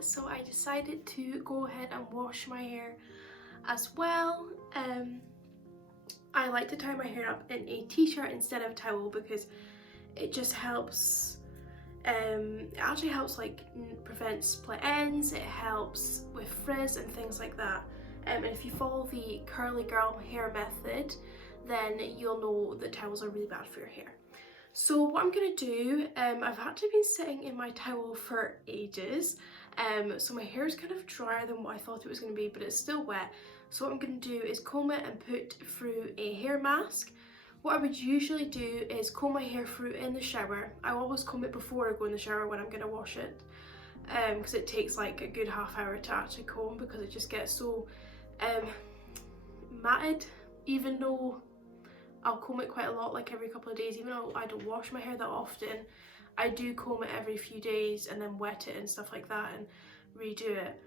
so I decided to go ahead and wash my hair as well. I like to tie my hair up in a t-shirt instead of a towel because it just helps, it actually helps like prevent split ends, it helps with frizz and things like that. And if you follow the curly girl hair method, then you'll know that towels are really bad for your hair. So what I'm going to do, I've actually been sitting in my towel for ages, so my hair is kind of drier than what I thought it was going to be, but it's still wet. So what I'm going to do is comb it and put through a hair mask. What I would usually do is comb my hair through in the shower. I always comb it before I go in the shower when I'm going to wash it, because it takes like a good half hour to actually comb because it just gets so matted, even though I'll comb it quite a lot, like every couple of days. Even though I don't wash my hair that often, I do comb it every few days and then wet it and stuff like that and redo it.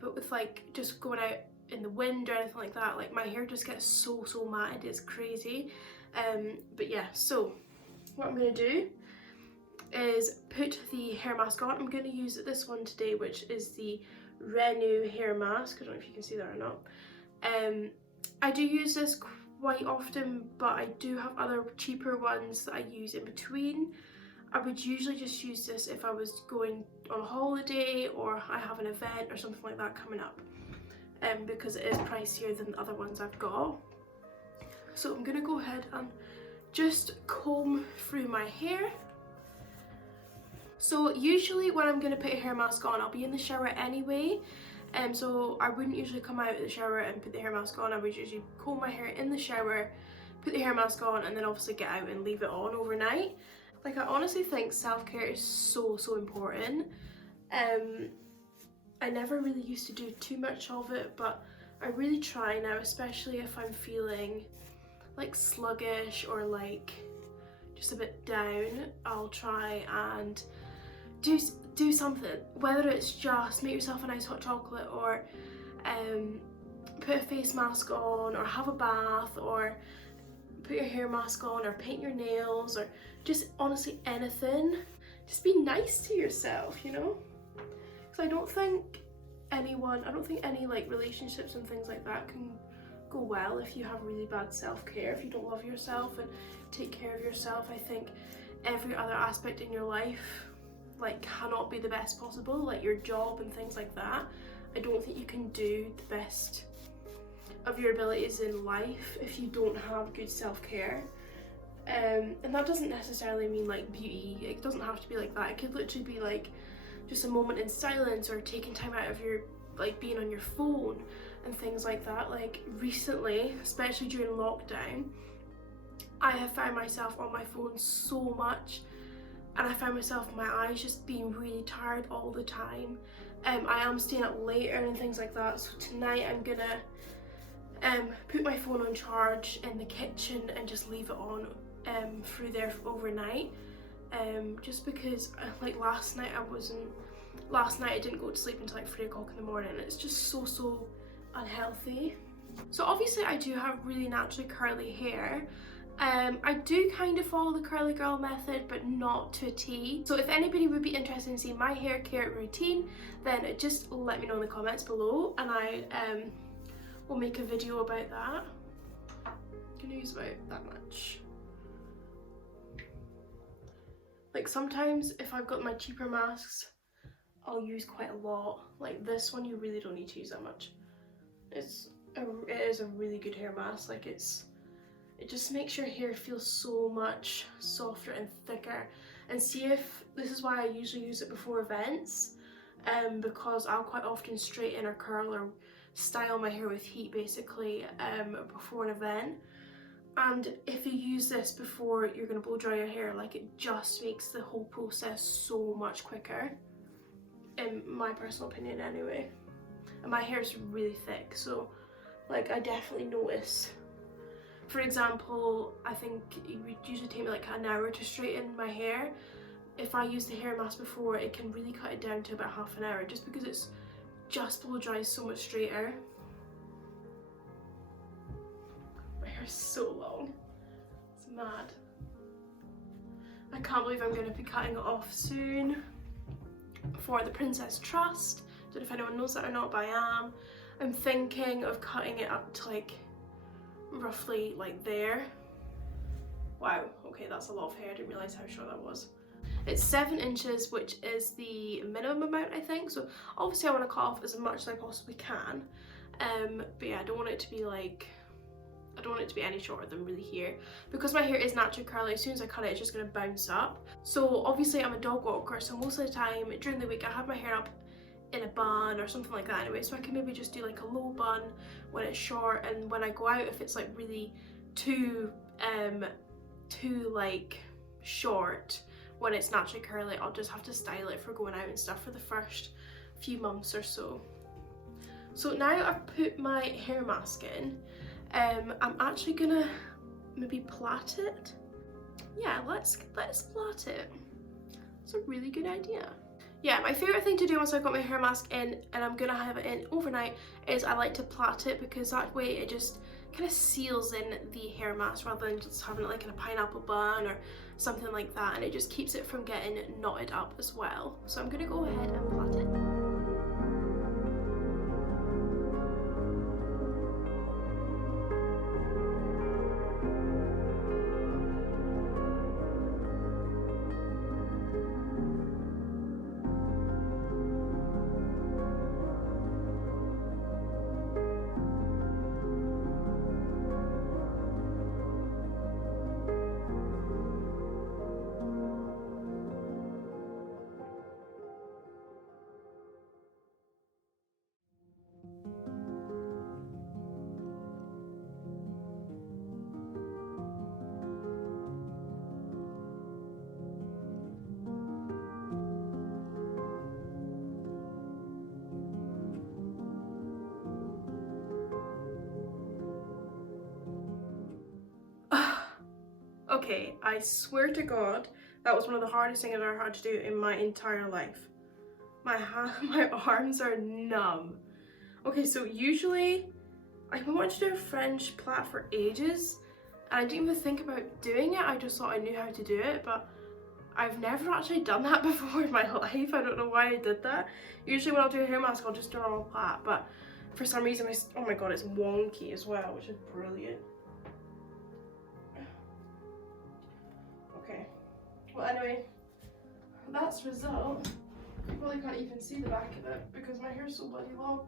But with like just going out in the wind or anything like that, like my hair just gets so matted, it's crazy. But yeah, so what I'm going to do is put the hair mask on. I'm going to use this one today, which is the Renew hair mask. I don't know if you can see that or not. I do use this quite often, but I do have other cheaper ones that I use in between. I would usually just use this if I was going on a holiday or I have an event or something like that coming up, because it is pricier than the other ones I've got. So I'm gonna go ahead and just comb through my hair. So usually when I'm gonna put a hair mask on, I'll be in the shower anyway. So I wouldn't usually come out of the shower and put the hair mask on. I would usually comb my hair in the shower, put the hair mask on, and then obviously get out and leave it on overnight. Like, I honestly think self-care is so important. I never really used to do too much of it, but I really try now, especially if I'm feeling like sluggish or like just a bit down. I'll try and do something, whether it's just make yourself a nice hot chocolate or put a face mask on or have a bath or put your hair mask on or paint your nails or just honestly anything. Just be nice to yourself, you know? Because I don't think any like relationships and things like that can go well if you have really bad self-care, if you don't love yourself and take care of yourself. I think every other aspect in your life like cannot be the best possible, like your job and things like that. I don't think you can do the best of your abilities in life if you don't have good self-care. And that doesn't necessarily mean like beauty, it doesn't have to be like that. It could literally be like just a moment in silence or taking time out of your, like being on your phone and things like that. Like recently, especially during lockdown, I have found myself on my phone so much, and I found myself, my eyes just being really tired all the time. I am staying up later and things like that, so tonight I'm gonna put my phone on charge in the kitchen and just leave it on through there overnight. Just because like last night I didn't go to sleep until like 3 o'clock in the morning. It's just so unhealthy. So obviously I do have really naturally curly hair. I do kind of follow the curly girl method, but not to a T. So if anybody would be interested in seeing my hair care routine, then just let me know in the comments below, and I will make a video about that. I'm gonna use about that much. Like sometimes if I've got my cheaper masks, I'll use quite a lot. Like this one, you really don't need to use that much. It is a really good hair mask. Like it just makes your hair feel so much softer and thicker. And see, if this is why I usually use it before events, because I'll quite often straighten or curl or style my hair with heat basically before an event. And if you use this before you're going to blow dry your hair, like it just makes the whole process so much quicker, in my personal opinion anyway. And my hair is really thick, so like I definitely notice. For example, I think it would usually take me like an hour to straighten my hair. If I use the hair mask before, it can really cut it down to about half an hour, just because it's just blow dries so much straighter. My hair is so long, it's mad. I can't believe I'm going to be cutting it off soon. for the Princess Trust. Don't know if anyone knows that or not, but I am. I'm thinking of cutting it up to like roughly like there. Wow, okay, that's a lot of hair. I didn't realise how short that was. It's 7 inches, which is the minimum amount, I think. So obviously I want to cut off as much as I possibly can. But yeah, I don't want it to be like, I don't want it to be any shorter than really here. Because my hair is naturally curly, as soon as I cut it, it's just going to bounce up. So obviously I'm a dog walker, so most of the time during the week I have my hair up in a bun or something like that anyway. So I can maybe just do like a low bun when it's short, and when I go out, if it's like really too like short when it's naturally curly, I'll just have to style it for going out and stuff for the first few months or so. So now I've put my hair mask in, I'm actually gonna maybe plait it. Yeah, let's plait it. It's a really good idea. Yeah, my favourite thing to do once I've got my hair mask in and I'm gonna have it in overnight is I like to plait it, because that way it just kind of seals in the hair mask rather than just having it like in a pineapple bun or something like that, and it just keeps it from getting knotted up as well. So I'm gonna go ahead and plait it. Okay, I swear to God, that was one of the hardest things I've ever had to do in my entire life. My arms are numb. Okay, so usually I've been wanting to do a French plait for ages, and I didn't even think about doing it. I just thought I knew how to do it, but I've never actually done that before in my life. I don't know why I did that. Usually when I'll do a hair mask, I'll just do a normal plait, but for some reason, oh my God, it's wonky as well, which is brilliant. Okay, well anyway, that's the result. You probably can't even see the back of it because my hair's so bloody long.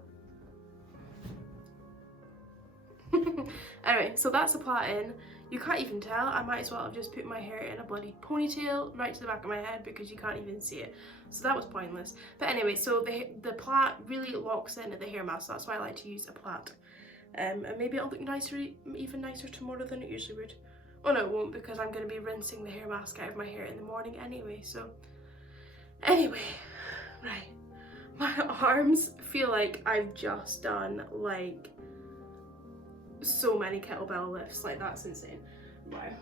Anyway, so that's the plait-in. You can't even tell. I might as well have just put my hair in a bloody ponytail right to the back of my head because you can't even see it. So that was pointless. But anyway, so the plait really locks into the hair mask. That's why I like to use a plait. And maybe it'll look nicer, even nicer tomorrow than it usually would. Oh no, it won't, because I'm going to be rinsing the hair mask out of my hair in the morning anyway. So anyway, right. My arms feel like I've just done like so many kettlebell lifts. Like, that's insane. Wow.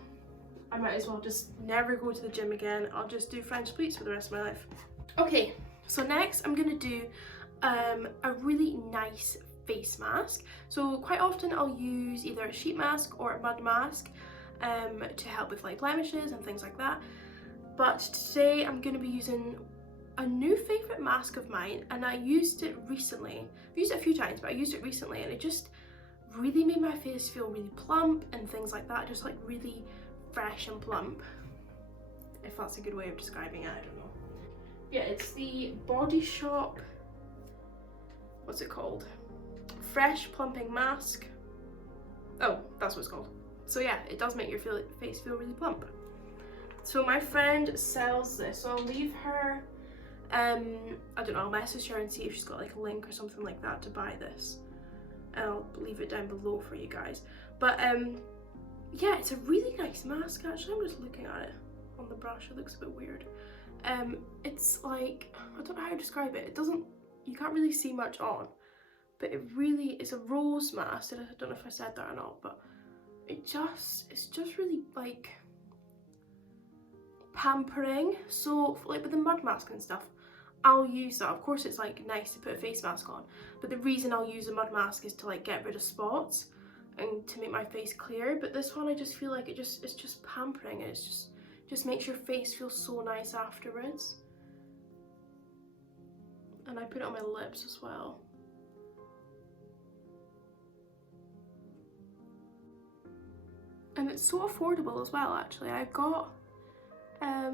I might as well just never go to the gym again. I'll just do French pleats for the rest of my life. Okay, so next I'm gonna do a really nice face mask. So quite often I'll use either a sheet mask or a mud mask to help with like blemishes and things like that. But today I'm gonna be using a new favourite mask of mine, and I used it recently. I've used it a few times, but I used it recently and it just really made my face feel really plump and things like that, just like really fresh and plump, if that's a good way of describing it. I don't know. Yeah, it's the Body Shop, what's it called? Fresh Plumping Mask. Oh, that's what it's called. So yeah, it does make your face feel really plump. So my friend sells this, so I'll leave her, I don't know, I'll message her and see if she's got like a link or something like that to buy this. And I'll leave it down below for you guys. But yeah, it's a really nice mask actually. I'm just looking at it on the brush, it looks a bit weird. It's like, I don't know how to describe it. It doesn't, you can't really see much on, but it really is a rose mask. And I don't know if I said that or not, but it's just really like pampering. So like with the mud mask and stuff, I'll use that. Of course it's like nice to put a face mask on, but the reason I'll use a mud mask is to like get rid of spots and to make my face clear. But this one I just feel like it's just pampering, and it's just makes your face feel so nice afterwards. and I put it on my lips as well. And it's so affordable as well, actually. I got, I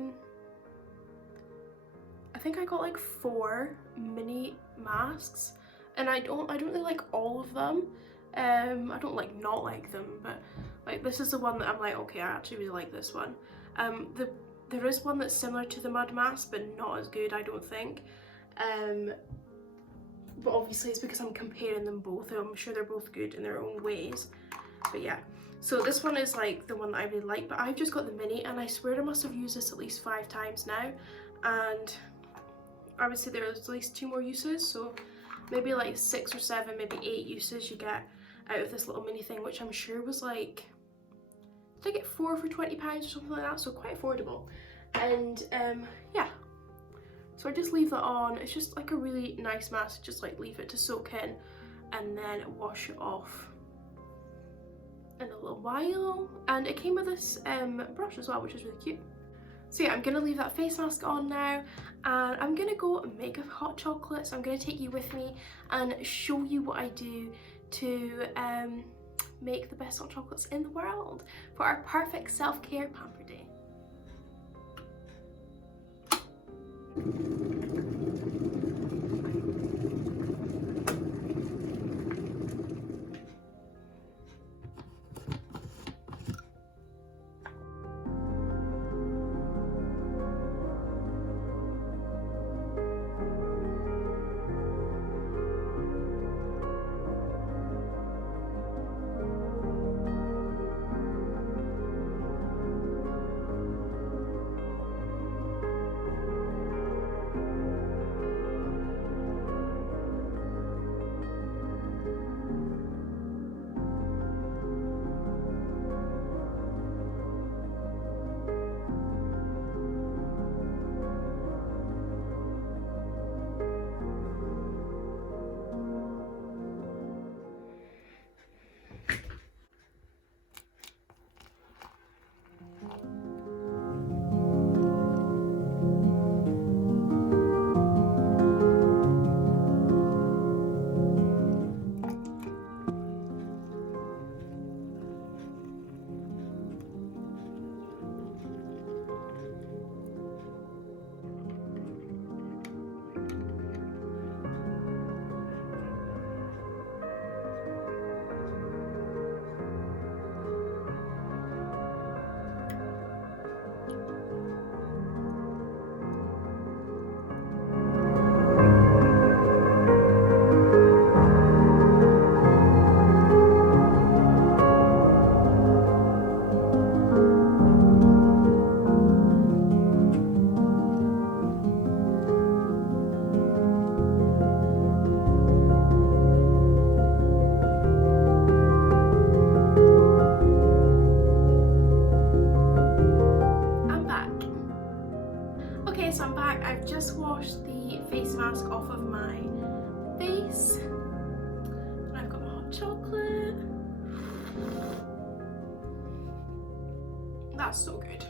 think I got like 4 mini masks, and I don't really like all of them. I don't like not like them, but like this is the one that I'm like, okay, I actually really like this one. There is one that's similar to the mud mask, but not as good, I don't think. But obviously it's because I'm comparing them both, and I'm sure they're both good in their own ways. But yeah, so this one is like the one that I really like, but I've just got the mini, and I swear I must have used this at least 5 times now, and I would say there's at least 2 more uses, so maybe like 6 or 7, maybe 8 uses you get out of this little mini thing, which I'm sure was like, did I get 4 for £20 or something like that, so quite affordable. And yeah, so I just leave that on. It's just like a really nice mask, just like leave it to soak in and then wash it off in a little while. And it came with this brush as well, which is really cute. So yeah, I'm gonna leave that face mask on now, and I'm gonna go make a hot chocolate. So I'm gonna take you with me and show you what I do to make the best hot chocolates in the world for our perfect self-care pamper day. So I'm back. I've just washed the face mask off of my face, and I've got my hot chocolate. That's so good.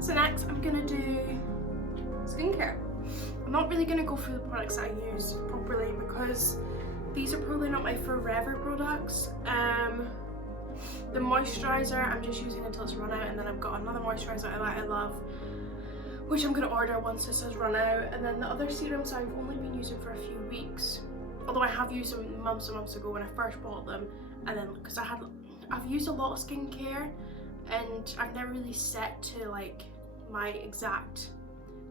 So next I'm gonna do skincare. I'm not really gonna go through the products that I use properly because these are probably not my forever products. The moisturiser I'm just using until it's run out, and then I've got another moisturiser that I love, which I'm going to order once this has run out. And then the other serums I've only been using for a few weeks, although I have used them months and months ago when I first bought them, and then because I've used a lot of skincare and I've never really set to like my exact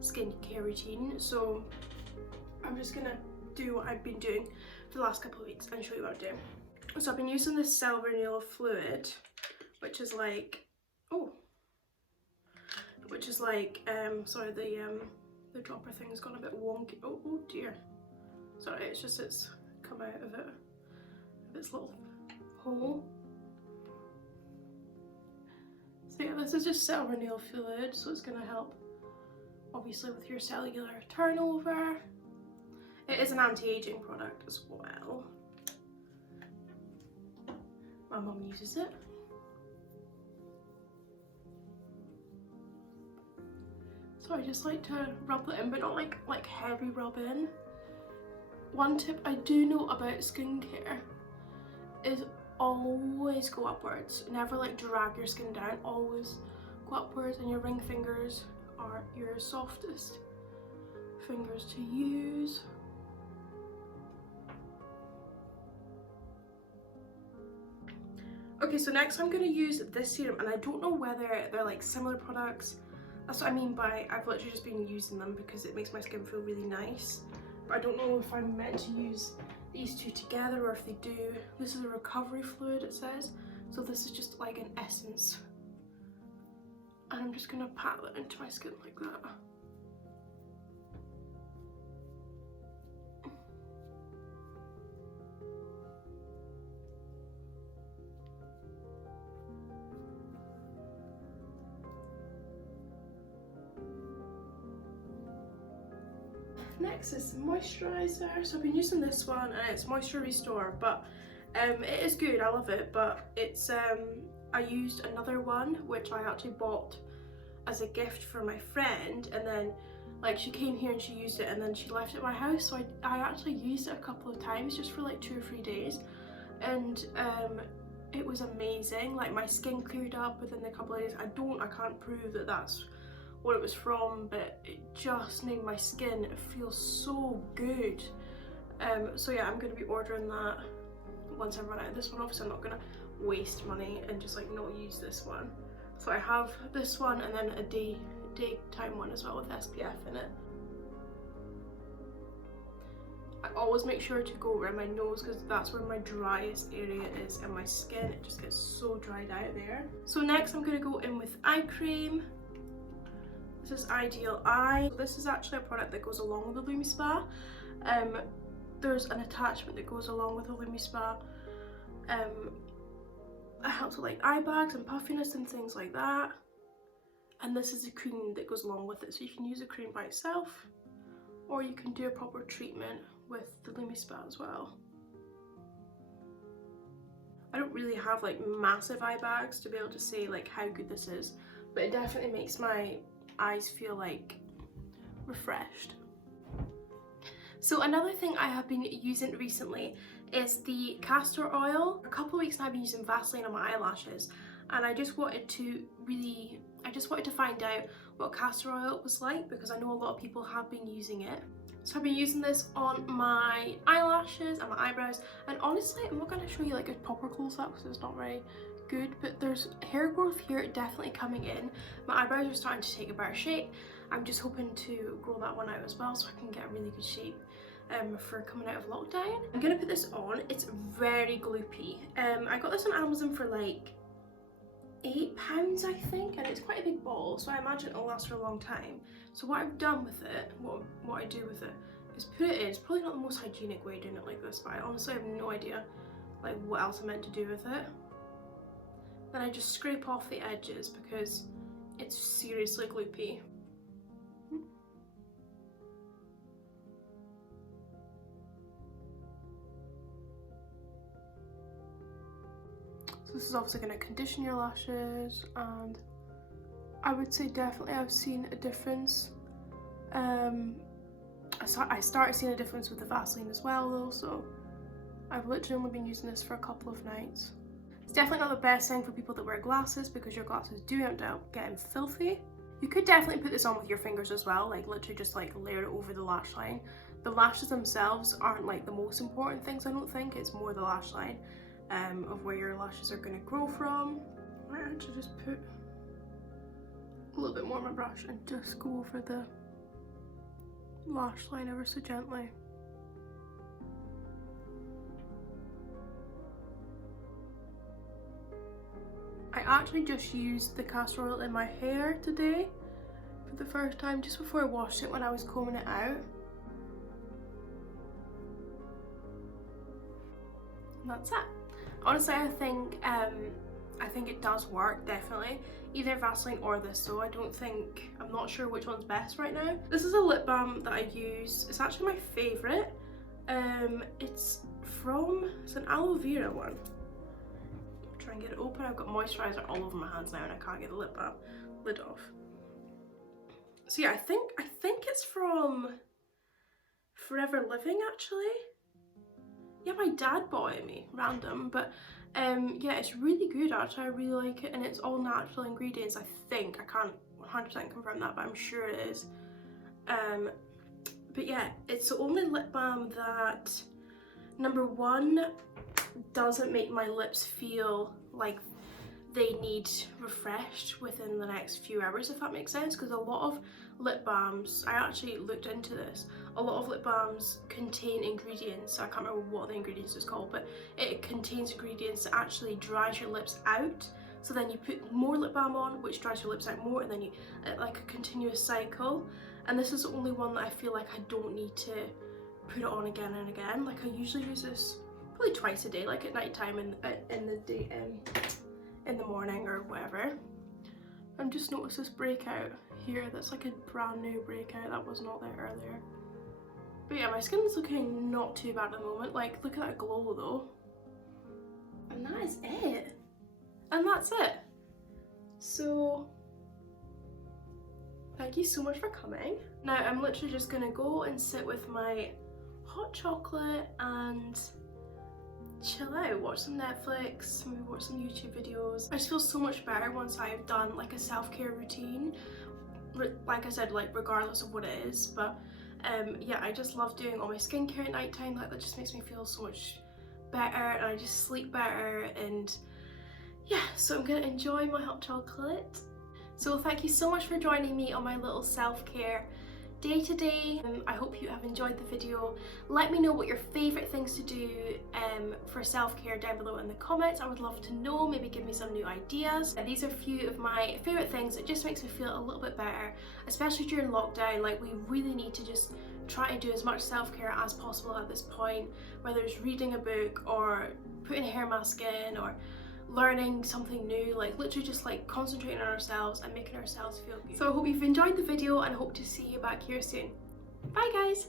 skincare routine, so I'm just gonna do what I've been doing for the last couple of weeks and show you what I'm doing. So I've been using this cell renewal fluid, which is like, sorry, the dropper thing has gone a bit wonky. Oh dear. Sorry, it's come out of its little hole. So yeah, this is just cell renewal fluid, so it's gonna help obviously with your cellular turnover. It is an anti-aging product as well. My mum uses it. So I just like to rub it in, but not like heavy rub in. One tip I do know about skincare is always go upwards. Never like drag your skin down, always go upwards, and your ring fingers are your softest fingers to use. Okay, so next I'm going to use this serum, and I don't know whether they're like similar products. That's what I mean by I've literally just been using them because it makes my skin feel really nice. But I don't know if I'm meant to use these two together or if they do. This is a recovery fluid, it says. So this is just like an essence. And I'm just going to pat that into my skin like that. Next is moisturiser. So I've been using this one, and it's Moisture Restore, but it is good, I love it, but it's I used another one which I actually bought as a gift for my friend, and then like she came here and she used it and then she left it at my house, so I actually used it a couple of times just for like 2 or 3 days, and it was amazing. Like my skin cleared up within a couple of days. I can't prove that that's what it was from, but it just made my skin feel so good. So yeah, I'm going to be ordering that once I run out of this one. Obviously I'm not going to waste money and just like not use this one. So I have this one and then a daytime one as well with SPF in it. I always make sure to go around my nose because that's where my driest area is, and my skin, it just gets so dried out there. So next I'm going to go in with eye cream. This is Ideal Eye. This is actually a product that goes along with the Lumi Spa. There's an attachment that goes along with the Lumi Spa. It helps with like eye bags and puffiness and things like that. And this is a cream that goes along with it, so you can use a cream by itself, or you can do a proper treatment with the Lumi Spa as well. I don't really have like massive eye bags to be able to say like how good this is, but it definitely makes my eyes feel like refreshed. So another thing I have been using recently is the castor oil. For a couple of weeks now I've been using Vaseline on my eyelashes, and I just wanted to find out what castor oil was like because I know a lot of people have been using it. So I've been using this on my eyelashes and my eyebrows, and honestly I'm not going to show you like a proper close-up because it's not very good, but there's hair growth here definitely coming in. My eyebrows are starting to take a better shape. I'm just hoping to grow that one out as well so I can get a really good shape for coming out of lockdown. I'm gonna put this on. It's very gloopy. I got this on Amazon for like £8 I think, and it's quite a big bottle, so I imagine it'll last for a long time. So what I've done with it, what I do with it is put it in. It's probably not the most hygienic way of doing it like this, but I honestly have no idea like what else I'm meant to do with it. Then I just scrape off the edges because it's seriously gloopy. So this is obviously going to condition your lashes, and I would say definitely I've seen a difference. I started seeing a difference with the Vaseline as well though, so I've literally only been using this for a couple of nights. It's definitely not the best thing for people that wear glasses because your glasses do end up getting filthy. You could definitely put this on with your fingers as well, like literally just like layer it over the lash line. The lashes themselves aren't like the most important things, I don't think. It's more the lash line of where your lashes are going to grow from. I might actually just put a little bit more on my brush and just go over the lash line ever so gently. I actually just used the castor oil in my hair today for the first time, just before I washed it when I was combing it out. And that's it. Honestly, I think it does work, definitely. Either Vaseline or this, so I'm not sure which one's best right now. This is a lip balm that I use. It's actually my favourite. It's an aloe vera one. Try and get it open. I've got moisturiser all over my hands now and I can't get the lid off. So yeah, I think it's from Forever Living actually. Yeah, my dad bought it me, random, but yeah, it's really good actually. I really like it, and it's all natural ingredients. I think, I can't 100% confirm that, but I'm sure it is. But yeah, it's the only lip balm that, number one, doesn't make my lips feel like they need refreshed within the next few hours, if that makes sense, because a lot of lip balms, I actually looked into this, a lot of lip balms contain ingredients, I can't remember what the ingredients is called, but it contains ingredients that actually dries your lips out, so then you put more lip balm on, which dries your lips out more, and then you, like a continuous cycle. And this is the only one that I feel like I don't need to put it on again and again. Like I usually use this probably twice a day, like at night time and in the day, in the morning or whatever. I've just noticed this breakout here that's like a brand new breakout that was not there earlier. But yeah, my skin's looking not too bad at the moment. Like, look at that glow though. And that is it. And that's it. So thank you so much for coming. Now I'm literally just gonna go and sit with my hot chocolate and chill out, watch some Netflix, maybe watch some YouTube videos. I just feel so much better once I've done like a self-care routine. Like I said, like regardless of what it is, but yeah, I just love doing all my skincare at night time. Like that just makes me feel so much better, and I just sleep better. And yeah, so I'm gonna enjoy my hot chocolate. So thank you so much for joining me on my little self-care day today. I hope you have enjoyed the video. Let me know what your favourite things to do for self-care down below in the comments. I would love to know, maybe give me some new ideas. These are a few of my favourite things. It just makes me feel a little bit better, especially during lockdown. Like we really need to just try and do as much self-care as possible at this point, whether it's reading a book or putting a hair mask in or learning something new, like literally just like concentrating on ourselves and making ourselves feel good. So I hope you've enjoyed the video and I hope to see you back here soon. Bye guys!